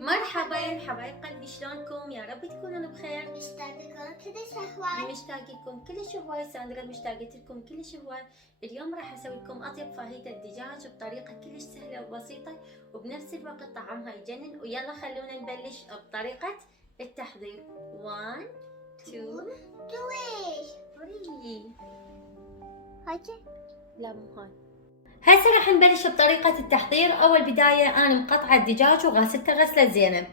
مرحبا حبايب قلبي، شلونكم؟ يا رب تكونون بخير. مشتاقة لكم كلش هواي. ساندرا مشتاقة لكم كلش هواي. اليوم راح اسوي لكم اطيب فاهيتا الدجاج بطريقة كلش سهلة وبسيطة وبنفس الوقت طعمها يجنن. ويلا خلونا نبلش بطريقة التحضير. 1 2 3. لا مو هاي. هسه راح نبلش بطريقة التحضير. أول بداية أنا مقطعة الدجاج وغسلته غسلة زينة.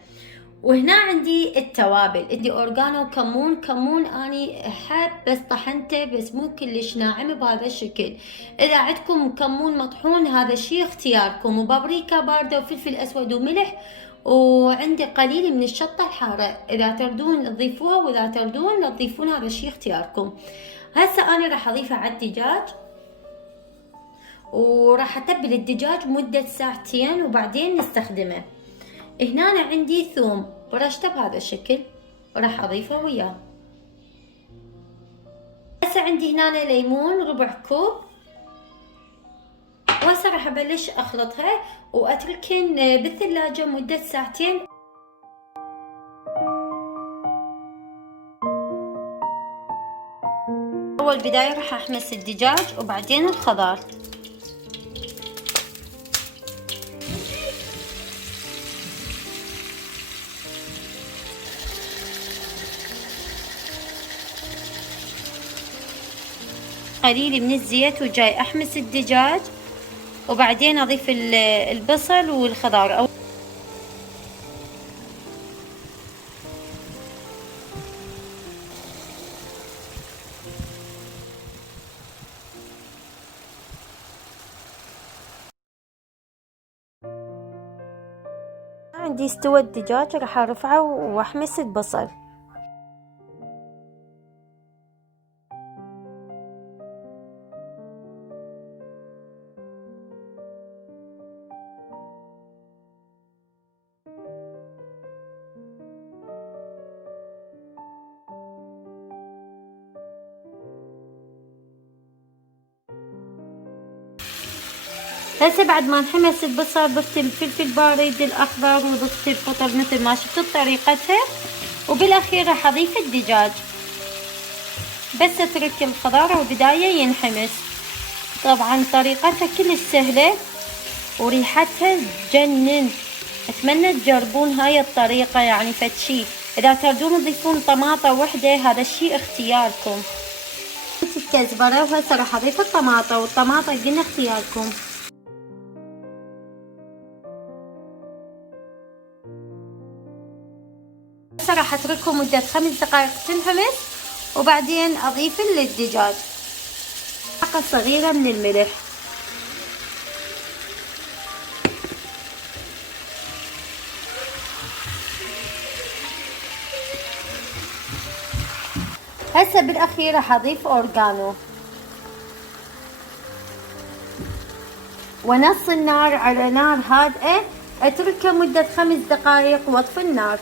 وهنا عندي التوابل، عندي أورجانو كمون أني أحب بس طحنته بس مو كلش ناعم بهذا الشكل. إذا عندكم كمون مطحون هذا الشي اختياركم، وبابريكا باردة وفلفل أسود وملح، وعندي قليل من الشطة الحارة إذا تردون تضيفوها، وإذا تردون لا تضيفون هذا الشي اختياركم. هسه أنا راح أضيفها على الدجاج وراح اتبل الدجاج مدة ساعتين وبعدين نستخدمه. هنا أنا عندي ثوم ورشته بهذا الشكل وراح اضيفه وياه. هسه عندي هنا ليمون ربع كوب، وهسه راح ابلش اخلطها واتركهن بالثلاجة مدة ساعتين. اول بداية راح احمس الدجاج وبعدين الخضار. قليل من الزيت وجاي احمس الدجاج وبعدين اضيف البصل والخضار. عندي استوى الدجاج راح ارفعه واحمس البصل. هسه بعد ما انحمس البصل ضفت الفلفل البارد الاخضر وضفت القطر مثل ما شفتوا بطريقتها، وبالاخير راح اضيف الدجاج. بس اترك الخضار وبداية ينحمس. طبعا طريقتها كلش سهلة وريحتها تجنن. اتمنى تجربون هاي الطريقة، يعني فتشي. اذا تردون تضيفون طماطة وحدة هذا الشي اختياركم. الكزبرة وهسه راح اضيف الطماطة، والطماطة قلنا اختياركم. هسه راح اتركهم مدة 5 دقائق تنحمس وبعدين اضيف الدجاج. معلقة صغيرة من الملح. هسه بالاخير راح اضيف اورجانو ونص النار على نار هادئة. اتركه مدة 5 دقائق واطفي النار.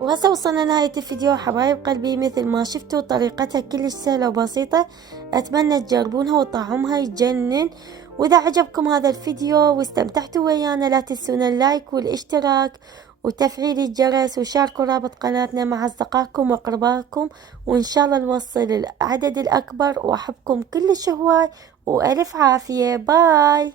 وهسه وصلنا لنهاية الفيديو حبايب قلبي. مثل ما شفتوا طريقتها كلش سهلة وبسيطة. اتمنى تجربونها وطعمها يجنن. واذا عجبكم هذا الفيديو واستمتعتوا ويانا لا تنسون اللايك والاشتراك وتفعيل الجرس، وشاركوا رابط قناتنا مع اصدقائكم واقربائكم، وان شاء الله نوصل العدد الاكبر. واحبكم كلش هواي والف عافية. باي.